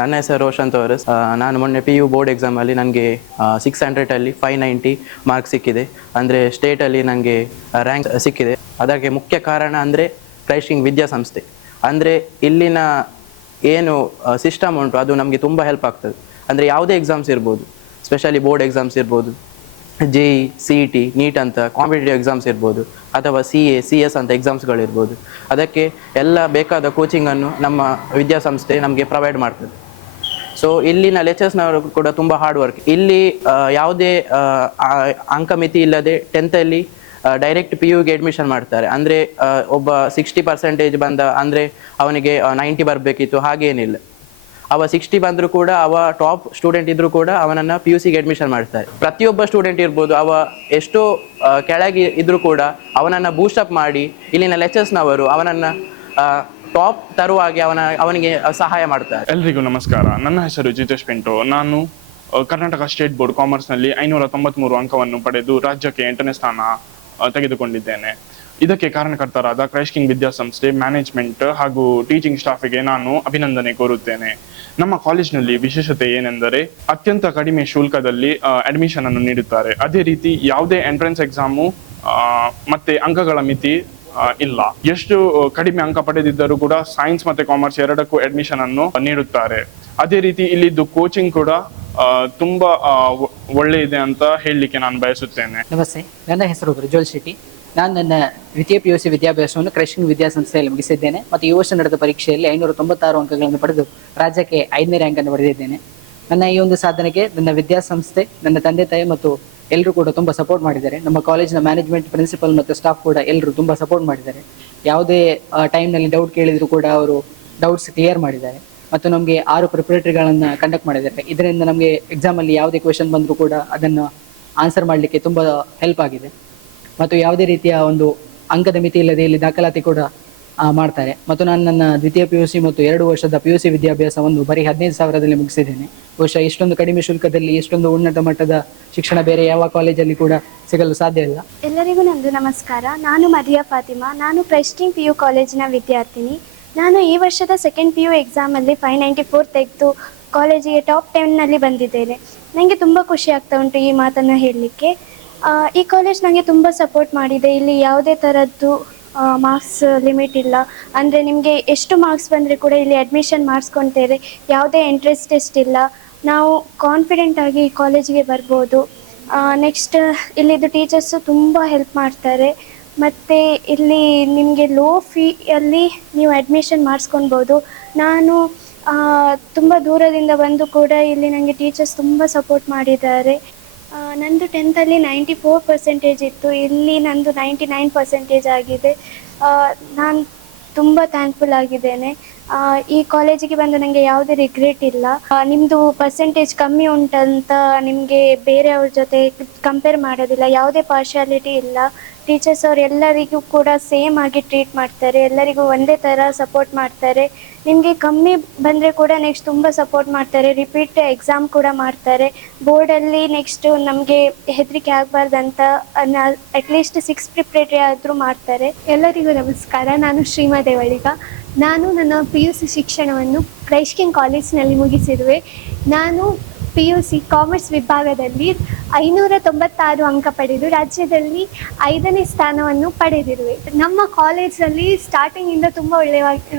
ನನ್ನ ಹೆಸರು ರೋಷನ್ ತೋರಸ್. ನಾನು ಮೊನ್ನೆ PU ಬೋರ್ಡ್ ಎಕ್ಸಾಮಲ್ಲಿ ನನಗೆ 600ಅಲ್ಲಿ 590 ಮಾರ್ಕ್ಸ್ ಸಿಕ್ಕಿದೆ. ಅಂದರೆ ಸ್ಟೇಟಲ್ಲಿ ನನಗೆ ರ್ಯಾಂಕ್ ಸಿಕ್ಕಿದೆ. ಅದಕ್ಕೆ ಮುಖ್ಯ ಕಾರಣ ಅಂದರೆ ಕ್ರೈಸ್ಟ್ ವಿದ್ಯಾಸಂಸ್ಥೆ. ಅಂದರೆ ಇಲ್ಲಿನ ಏನು ಸಿಸ್ಟಮ್ ಉಂಟು ಅದು ನಮಗೆ ತುಂಬ ಹೆಲ್ಪ್ ಆಗ್ತದೆ. ಅಂದರೆ ಯಾವುದೇ ಎಕ್ಸಾಮ್ಸ್ ಇರ್ಬೋದು, ಸ್ಪೆಷಲಿ ಬೋರ್ಡ್ ಎಕ್ಸಾಮ್ಸ್ ಇರ್ಬೋದು, JEE, CET, ನೀಟ್ ಅಂತ ಕಾಂಪಿಟೇಟಿವ್ ಎಕ್ಸಾಮ್ಸ್ ಇರ್ಬೋದು, ಅಥವಾ CA, CS ಅಂತ ಎಕ್ಸಾಮ್ಸ್ಗಳಿರ್ಬೋದು. ಅದಕ್ಕೆ ಎಲ್ಲ ಬೇಕಾದ ಕೋಚಿಂಗನ್ನು ನಮ್ಮ ವಿದ್ಯಾಸಂಸ್ಥೆ ನಮಗೆ ಪ್ರೊವೈಡ್ ಮಾಡ್ತದೆ. ಸೊ ಇಲ್ಲಿನ ಲೆಕ್ಚರ್ಸ್ನವರು ಕೂಡ ತುಂಬ ಹಾರ್ಡ್ ವರ್ಕ್. ಇಲ್ಲಿ ಯಾವುದೇ ಅಂಕಮಿತಿ ಇಲ್ಲದೆ 10th ಡೈರೆಕ್ಟ್ PUಗೆ ಅಡ್ಮಿಷನ್ ಮಾಡ್ತಾರೆ. ಅಂದರೆ ಒಬ್ಬ 60% ಬಂದ ಅಂದರೆ ಅವನಿಗೆ 90 ಬರಬೇಕಿತ್ತು, ಹಾಗೇನಿಲ್ಲ. ಅವ 60 ಬಂದರೂ ಕೂಡ, ಅವ ಟಾಪ್ ಸ್ಟೂಡೆಂಟ್ ಇದ್ದರೂ ಕೂಡ ಅವನನ್ನು PUCಗೆ ಅಡ್ಮಿಷನ್ ಮಾಡ್ತಾರೆ. ಪ್ರತಿಯೊಬ್ಬ ಸ್ಟೂಡೆಂಟ್ ಇರ್ಬೋದು, ಅವ ಎಷ್ಟೋ ಕೆಳಗೆ ಇದ್ದರೂ ಕೂಡ ಅವನನ್ನು ಬೂಸ್ಟಪ್ ಮಾಡಿ ಇಲ್ಲಿನ ಲೆಕ್ಚರ್ಸ್ನವರು ಅವನನ್ನು ಟಾಪ್ ತರುವಾಗೆ ಅವನಿಗೆ ಸಹಾಯ ಮಾಡ್ತಾರೆ. ಎಲ್ರಿಗೂ ನಮಸ್ಕಾರ. ನನ್ನ ಹೆಸರು ಜಿತೇಶ್ ಪಿಂಟೋ. ನಾನು ಕರ್ನಾಟಕ ಸ್ಟೇಟ್ ಬೋರ್ಡ್ ಕಾಮರ್ಸ್ನಲ್ಲಿ 593 ಅಂಕವನ್ನು ಪಡೆದು ರಾಜ್ಯಕ್ಕೆ 8ನೇ ಸ್ಥಾನ ತೆಗೆದುಕೊಂಡಿದ್ದೇನೆ. ಇದಕ್ಕೆ ಕಾರಣಕರ್ತರಾದ ಕ್ರೈಸ್ಟ್ ವಿದ್ಯಾಸಂಸ್ಥೆ ಮ್ಯಾನೇಜ್ಮೆಂಟ್ ಹಾಗೂ ಟೀಚಿಂಗ್ ಸ್ಟಾಫಿಗೆ ನಾನು ಅಭಿನಂದನೆ ಕೋರುತ್ತೇನೆ. ನಮ್ಮ ಕಾಲೇಜಿನಲ್ಲಿ ವಿಶೇಷತೆ ಏನೆಂದರೆ ಅತ್ಯಂತ ಕಡಿಮೆ ಶುಲ್ಕದಲ್ಲಿ ಅಡ್ಮಿಷನ್ ಅನ್ನು ನೀಡುತ್ತಾರೆ. ಅದೇ ರೀತಿ ಯಾವುದೇ ಎಂಟ್ರೆನ್ಸ್ ಎಕ್ಸಾಮು ಮತ್ತೆ ಅಂಕಗಳ ಮಿತಿ ಇಲ್ಲ. ಎಷ್ಟು ಕಡಿಮೆ ಅಂಕ ಪಡೆದಿದ್ದರೂ ಕೂಡ ಸೈನ್ಸ್ ಮತ್ತೆ ಕಾಮರ್ಸ್ ಎರಡಕ್ಕೂ ಅಡ್ಮಿಷನ್ ಅನ್ನು ನೀಡುತ್ತಾರೆ. ಅದೇ ರೀತಿ ಇಲ್ಲಿದ್ದು ಕೋಚಿಂಗ್ ಕೂಡ ತುಂಬಾ ಒಳ್ಳೆ ಇದೆ ಅಂತ ಹೇಳಲಿಕ್ಕೆ ನಾನು ಬಯಸುತ್ತೇನೆ. ನಮಸ್ತೆ, ನನ್ನ ಹೆಸರು ಪ್ರಜ್ವಲ್ ಶೆಟ್ಟಿ. ನಾನು ನನ್ನ ದ್ವಿತೀಯ PUC ವಿದ್ಯಾಭ್ಯಾಸವನ್ನು ಕ್ರೈಸ್ಟ್ ವಿದ್ಯಾಸಂಸ್ಥೆಯಲ್ಲಿ ಮುಗಿಸಿದ್ದೇನೆ ಮತ್ತು ಈ ವರ್ಷ ನಡೆದ ಪರೀಕ್ಷೆಯಲ್ಲಿ 596 ಅಂಕಗಳನ್ನು ಪಡೆದು ರಾಜ್ಯಕ್ಕೆ 5ನೇ ರ್ಯಾಂಕ್ ಅನ್ನು ಪಡೆದಿದ್ದೇನೆ. ನನ್ನ ಈ ಒಂದು ಸಾಧನೆಗೆ ನನ್ನ ವಿದ್ಯಾಸಂಸ್ಥೆ, ನನ್ನ ತಂದೆ ತಾಯಿ ಮತ್ತು ಎಲ್ಲರೂ ಕೂಡ ತುಂಬ ಸಪೋರ್ಟ್ ಮಾಡಿದ್ದಾರೆ. ನಮ್ಮ ಕಾಲೇಜಿನ ಮ್ಯಾನೇಜ್ಮೆಂಟ್, ಪ್ರಿನ್ಸಿಪಲ್ ಮತ್ತು ಸ್ಟಾಫ್ ಕೂಡ ಎಲ್ಲರೂ ತುಂಬ ಸಪೋರ್ಟ್ ಮಾಡಿದ್ದಾರೆ. ಯಾವುದೇ ಟೈಮ್ನಲ್ಲಿ ಡೌಟ್ ಕೇಳಿದರೂ ಕೂಡ ಅವರು ಡೌಟ್ಸ್ ಕ್ಲಿಯರ್ ಮಾಡಿದ್ದಾರೆ ಮತ್ತು ನಮಗೆ 6 ಪ್ರಿಪರೇಟರಿಗಳನ್ನು ಕಂಡಕ್ಟ್ ಮಾಡಿದ್ದಾರೆ. ಇದರಿಂದ ನಮಗೆ ಎಕ್ಸಾಮಲ್ಲಿ ಯಾವುದೇ ಕ್ವೆಶನ್ ಬಂದರೂ ಕೂಡ ಅದನ್ನು ಆನ್ಸರ್ ಮಾಡಲಿಕ್ಕೆ ತುಂಬ ಹೆಲ್ಪ್ ಆಗಿದೆ ಮತ್ತು ಯಾವುದೇ ರೀತಿಯ ಒಂದು ಅಂಕದ ಮಿತಿ ಇಲ್ಲದೆ ಇಲ್ಲಿ ದಾಖಲಾತಿ ಕೂಡ ಮಾಡ್ತಾರೆ. ಮತ್ತು ನಾನು ನನ್ನ ದ್ವಿತೀಯ PUC ಮತ್ತು 2 ವರ್ಷದ PUC ವಿದ್ಯಾಭ್ಯಾಸವನ್ನು ಬರೀ 15,000ದಲ್ಲಿ ಮುಗಿಸಿದ್ದೇನೆ. ಬಹುಶಃ ಇಷ್ಟೊಂದು ಕಡಿಮೆ ಶುಲ್ಕದಲ್ಲಿ ಇಷ್ಟೊಂದು ಉನ್ನತ ಮಟ್ಟದ ಶಿಕ್ಷಣ ಬೇರೆ ಯಾವ ಕಾಲೇಜಲ್ಲಿ ಕೂಡ ಸಿಗಲು ಸಾಧ್ಯ ಇಲ್ಲ. ಎಲ್ಲರಿಗೂ ನಂದು ನಮಸ್ಕಾರ. ನಾನು ಮರಿಯಾ ಫಾತಿಮಾ. ನಾನು ಕ್ರೈಸ್ಟ್ PU ಕಾಲೇಜಿನ ವಿದ್ಯಾರ್ಥಿನಿ. ನಾನು ಈ ವರ್ಷದ ಸೆಕೆಂಡ್ PU ಎಕ್ಸಾಮಲ್ಲಿ 594 ತೆಗೆದು ಕಾಲೇಜಿಗೆ ಟಾಪ್ 10ನಲ್ಲಿ ಬಂದಿದ್ದೇನೆ. ನನಗೆ ತುಂಬ ಖುಷಿ ಆಗ್ತಾ ಉಂಟು ಈ ಮಾತನ್ನು ಹೇಳಲಿಕ್ಕೆ. ಈ ಕಾಲೇಜ್ ನನಗೆ ತುಂಬ ಸಪೋರ್ಟ್ ಮಾಡಿದೆ. ಇಲ್ಲಿ ಯಾವುದೇ ಥರದ್ದು ಮಾರ್ಕ್ಸ್ ಲಿಮಿಟ್ ಇಲ್ಲ. ಅಂದರೆ ನಿಮಗೆ ಎಷ್ಟು ಮಾರ್ಕ್ಸ್ ಬಂದರೆ ಕೂಡ ಇಲ್ಲಿ ಅಡ್ಮಿಷನ್ ಮಾಡಿಸ್ಕೊಳ್ತಾರೆ. ಯಾವುದೇ ಎಂಟ್ರೆನ್ಸ್ ಟೆಸ್ಟ್ ಇಲ್ಲ. ನಾವು ಕಾನ್ಫಿಡೆಂಟಾಗಿ ಈ ಕಾಲೇಜಿಗೆ ಬರ್ಬೋದು. ನೆಕ್ಸ್ಟ್ ಇಲ್ಲಿದ್ದು ಟೀಚರ್ಸು ತುಂಬ ಹೆಲ್ಪ್ ಮಾಡ್ತಾರೆ. ಮತ್ತು ಇಲ್ಲಿ ನಿಮಗೆ ಲೋ ಫೀಯಲ್ಲಿ ನೀವು ಅಡ್ಮಿಷನ್ ಮಾಡಿಸ್ಕೊಳ್ಬೋದು. ನಾನು ತುಂಬ ದೂರದಿಂದ ಬಂದು ಕೂಡ ಇಲ್ಲಿ ನನಗೆ ಟೀಚರ್ಸ್ ತುಂಬ ಸಪೋರ್ಟ್ ಮಾಡಿದ್ದಾರೆ. ನಂದು 10th 94% ಇತ್ತು. ಇಲ್ಲಿ ನಂದು 99% ಆಗಿದೆ. ನಾನು ತುಂಬ ಥ್ಯಾಂಕ್ಫುಲ್ ಆಗಿದ್ದೇನೆ. ಈ ಕಾಲೇಜಿಗೆ ಬಂದು ನನಗೆ ಯಾವುದೇ ರಿಗ್ರೆಟ್ ಇಲ್ಲ. ನಿಮ್ಮದು ಪರ್ಸೆಂಟೇಜ್ ಕಮ್ಮಿ ಉಂಟಂತ ನಿಮಗೆ ಬೇರೆಯವ್ರ ಜೊತೆ ಕಂಪೇರ್ ಮಾಡೋದಿಲ್ಲ. ಯಾವುದೇ ಪಾರ್ಶಾಲಿಟಿ ಇಲ್ಲ. ಟೀಚರ್ಸ್ ಅವ್ರು ಎಲ್ಲರಿಗೂ ಕೂಡ ಸೇಮ್ ಆಗಿ ಟ್ರೀಟ್ ಮಾಡ್ತಾರೆ. ಎಲ್ಲರಿಗೂ ಒಂದೇ ಥರ ಸಪೋರ್ಟ್ ಮಾಡ್ತಾರೆ. ನಿಮಗೆ ಕಮ್ಮಿ ಬಂದರೆ ಕೂಡ ನೆಕ್ಸ್ಟ್ ತುಂಬ ಸಪೋರ್ಟ್ ಮಾಡ್ತಾರೆ. ರಿಪೀಟ್ ಎಕ್ಸಾಮ್ ಕೂಡ ಮಾಡ್ತಾರೆ. ಬೋರ್ಡಲ್ಲಿ ನೆಕ್ಸ್ಟು ನಮಗೆ ಹೆದರಿಕೆ ಆಗಬಾರ್ದಂತ ಅಟ್ಲೀಸ್ಟ್ 6 ಪ್ರಿಪ್ರೇಟರಿ ಆದರೂ ಮಾಡ್ತಾರೆ. ಎಲ್ಲರಿಗೂ ನಮಸ್ಕಾರ. ನಾನು ಶ್ರೀಮಾ ದೇವಳಿಗ. ನಾನು ನನ್ನ PUC ಶಿಕ್ಷಣವನ್ನು ಕ್ರೈಸ್ಟ್ ಕಾಲೇಜಿನಲ್ಲಿ ಮುಗಿಸಿರುವೆ. ನಾನು PUC ಕಾಮರ್ಸ್ ವಿಭಾಗದಲ್ಲಿ 596 ಅಂಕ ಪಡೆದು ರಾಜ್ಯದಲ್ಲಿ 5ನೇ ಸ್ಥಾನವನ್ನು ಪಡೆದಿರುವೆ. ನಮ್ಮ ಕಾಲೇಜಲ್ಲಿ ಸ್ಟಾರ್ಟಿಂಗಿಂದ ತುಂಬ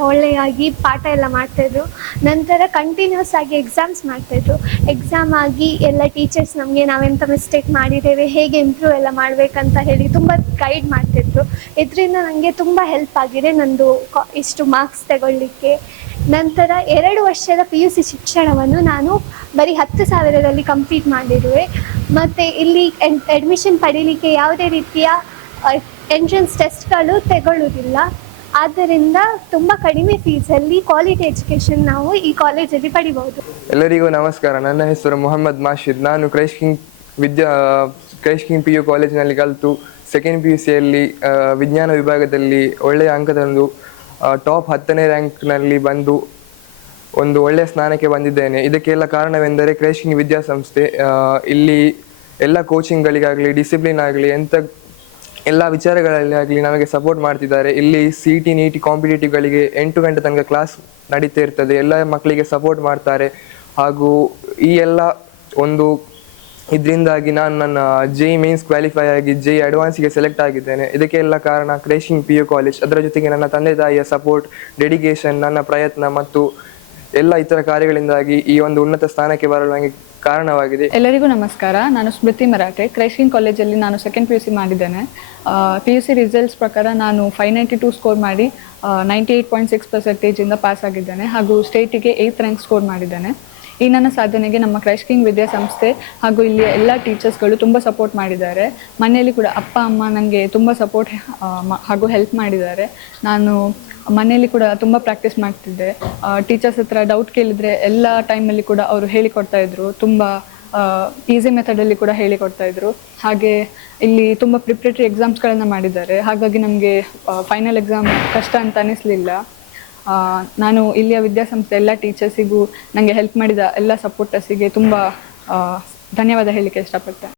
ಒಳ್ಳೆಯಾಗಿ ಪಾಠ ಎಲ್ಲ ಮಾಡ್ತಾಯಿದ್ರು. ನಂತರ ಕಂಟಿನ್ಯೂಸ್ ಆಗಿ ಎಕ್ಸಾಮ್ಸ್ ಮಾಡ್ತಾಯಿದ್ರು. ಎಕ್ಸಾಮ್ ಆಗಿ ಎಲ್ಲ ಟೀಚರ್ಸ್ ನಮಗೆ ನಾವೆಂಥ ಮಿಸ್ಟೇಕ್ ಮಾಡಿದ್ದೇವೆ, ಹೇಗೆ ಇಂಪ್ರೂವ್ ಎಲ್ಲ ಮಾಡಬೇಕಂತ ಹೇಳಿ ತುಂಬ ಗೈಡ್ ಮಾಡ್ತಿದ್ರು. ಇದರಿಂದ ನನಗೆ ತುಂಬ ಹೆಲ್ಪ್ ಆಗಿದೆ ನಂದು ಇಷ್ಟು ಮಾರ್ಕ್ಸ್ ತಗೊಳ್ಳಿಕ್ಕೆ. ನಂತರ 2 ವರ್ಷದ PUC ಶಿಕ್ಷಣವನ್ನು ನಾನು ಬರೀ 10,000ದಲ್ಲಿ ಕಂಪ್ಲೀಟ್ ಮಾಡಿರುವೆ. ಮತ್ತು ಇಲ್ಲಿ ಅಡ್ಮಿಷನ್ ಪಡೀಲಿಕ್ಕೆ ಯಾವುದೇ ರೀತಿಯ ಎಂಟ್ರೆನ್ಸ್ ಟೆಸ್ಟ್ಗಳು ತಗೊಳ್ಳುವುದಿಲ್ಲ. ಆದ್ದರಿಂದ ತುಂಬ ಕಡಿಮೆ ಫೀಸಲ್ಲಿ ಕ್ವಾಲಿಟಿ ಎಜುಕೇಷನ್ ನಾವು ಈ ಕಾಲೇಜಲ್ಲಿ ಪಡಿಬಹುದು. ಎಲ್ಲರಿಗೂ ನಮಸ್ಕಾರ. ನನ್ನ ಹೆಸರು ಮೊಹಮ್ಮದ್ ಮಾಶಿದ್. ನಾನು ಕ್ರೈಸ್ಟ್ PU ಕಾಲೇಜಿನಲ್ಲಿ ಕಲಿತು ಸೆಕೆಂಡ್ PUCಯಲ್ಲಿ ವಿಜ್ಞಾನ ವಿಭಾಗದಲ್ಲಿ ಒಳ್ಳೆಯ ಅಂಕ ತಂದು ಟಾಪ್ 10ನೇ ರ್ಯಾಂಕ್ನಲ್ಲಿ ಬಂದು ಒಂದು ಒಳ್ಳೆಯ ಸ್ಥಾನಕ್ಕೆ ಬಂದಿದ್ದೇನೆ. ಇದಕ್ಕೆಲ್ಲ ಕಾರಣವೆಂದರೆ ಕ್ರೈಸ್ಟ್ ವಿದ್ಯಾಸಂಸ್ಥೆ. ಇಲ್ಲಿ ಎಲ್ಲ ಕೋಚಿಂಗ್ಗಳಿಗಾಗಲಿ, ಡಿಸಿಪ್ಲಿನ್ ಆಗಲಿ, ಎಲ್ಲ ವಿಚಾರಗಳಲ್ಲಿ ಆಗಲಿ ನಮಗೆ ಸಪೋರ್ಟ್ ಮಾಡ್ತಿದ್ದಾರೆ. ಇಲ್ಲಿ CET NEET ಕಾಂಪಿಟೇಟಿವ್ಗಳಿಗೆ 8 ಗಂಟೆ ತನಕ ಕ್ಲಾಸ್ ನಡೀತಾ ಇರ್ತದೆ. ಎಲ್ಲ ಮಕ್ಕಳಿಗೆ ಸಪೋರ್ಟ್ ಮಾಡ್ತಾರೆ. ಹಾಗೂ ಈ ಎಲ್ಲ ಒಂದು ಇದರಿಂದಾಗಿ ನಾನು ನನ್ನ JEE ಮೇನ್ಸ್ ಕ್ವಾಲಿಫೈ ಆಗಿ JEE ಅಡ್ವಾನ್ಸ್ಗೆ ಸೆಲೆಕ್ಟ್ ಆಗಿದ್ದೇನೆ. ಇದಕ್ಕೆಲ್ಲ ಕಾರಣ ಕ್ರೈಸ್ಟ್ PU ಕಾಲೇಜ್. ಅದರ ಜೊತೆಗೆ ನನ್ನ ತಂದೆ ತಾಯಿಯ ಸಪೋರ್ಟ್, ಡೆಡಿಕೇಶನ್, ನನ್ನ ಪ್ರಯತ್ನ ಮತ್ತು ಎಲ್ಲ ಇತರ ಕಾರ್ಯಗಳಿಂದಾಗಿ ಈ ಒಂದು ಉನ್ನತ ಸ್ಥಾನಕ್ಕೆ ಬರಲು ನನಗೆ ಕಾರಣವಾಗಿದೆ. ಎಲ್ಲರಿಗೂ ನಮಸ್ಕಾರ. ನಾನು ಸ್ಮೃತಿ ಮರಾಠೆ. ಕ್ರೈಸ್ಟ್ ಕಾಲೇಜಲ್ಲಿ ನಾನು ಸೆಕೆಂಡ್ PUC ಮಾಡಿದ್ದೇನೆ. PUC ರಿಸಲ್ಟ್ಸ್ ಪ್ರಕಾರ ನಾನು 592 ಸ್ಕೋರ್ ಮಾಡಿ 98.6% ಪಾಸ್ ಆಗಿದ್ದೇನೆ ಹಾಗೂ ಸ್ಟೇಟಿಗೆ 8th ರ್ಯಾಂಕ್ ಸ್ಕೋರ್ ಮಾಡಿದ್ದೇನೆ. ಈ ನನ್ನ ಸಾಧನೆಗೆ ನಮ್ಮ ಕ್ರೈಸ್ಟ್ ಕಿಂಗ್ ವಿದ್ಯಾಸಂಸ್ಥೆ ಹಾಗೂ ಇಲ್ಲಿ ಎಲ್ಲ ಟೀಚರ್ಸ್ಗಳು ತುಂಬ ಸಪೋರ್ಟ್ ಮಾಡಿದ್ದಾರೆ. ಮನೆಯಲ್ಲಿ ಕೂಡ ಅಪ್ಪ ಅಮ್ಮ ನನಗೆ ತುಂಬ ಸಪೋರ್ಟ್ ಹಾಗೂ ಹೆಲ್ಪ್ ಮಾಡಿದ್ದಾರೆ. ನಾನು ಮನೆಯಲ್ಲಿ ಕೂಡ ತುಂಬ ಪ್ರಾಕ್ಟೀಸ್ ಮಾಡ್ತಿದ್ದೆ. ಟೀಚರ್ಸ್ ಹತ್ರ ಡೌಟ್ ಕೇಳಿದರೆ ಎಲ್ಲ ಟೈಮಲ್ಲಿ ಕೂಡ ಅವರು ಹೇಳಿಕೊಡ್ತಾ ಇದ್ರು. ತುಂಬ ಈಸಿ ಮೆಥಡಲ್ಲಿ ಕೂಡ ಹೇಳಿಕೊಡ್ತಾ ಇದ್ರು. ಹಾಗೆ ಇಲ್ಲಿ ತುಂಬ ಪ್ರಿಪ್ರೇಟರಿ ಎಕ್ಸಾಮ್ಸ್ಗಳನ್ನು ಮಾಡಿದ್ದಾರೆ. ಹಾಗಾಗಿ ನಮಗೆ ಫೈನಲ್ ಎಕ್ಸಾಮ್ ಕಷ್ಟ ಅಂತ ಅನ್ನಿಸ್ಲಿಲ್ಲ. ನಾನು ಇಲ್ಲಿಯ ವಿದ್ಯಾಸಂಸ್ಥೆ ಎಲ್ಲ ಟೀಚರ್ಸಿಗೂ ನನಗೆ ಹೆಲ್ಪ್ ಮಾಡಿದ ಎಲ್ಲ ಸಪೋರ್ಟರ್ಸಿಗೆ ತುಂಬ ಧನ್ಯವಾದ ಹೇಳಲಿಕ್ಕೆ ಇಷ್ಟಪಡ್ತೇನೆ.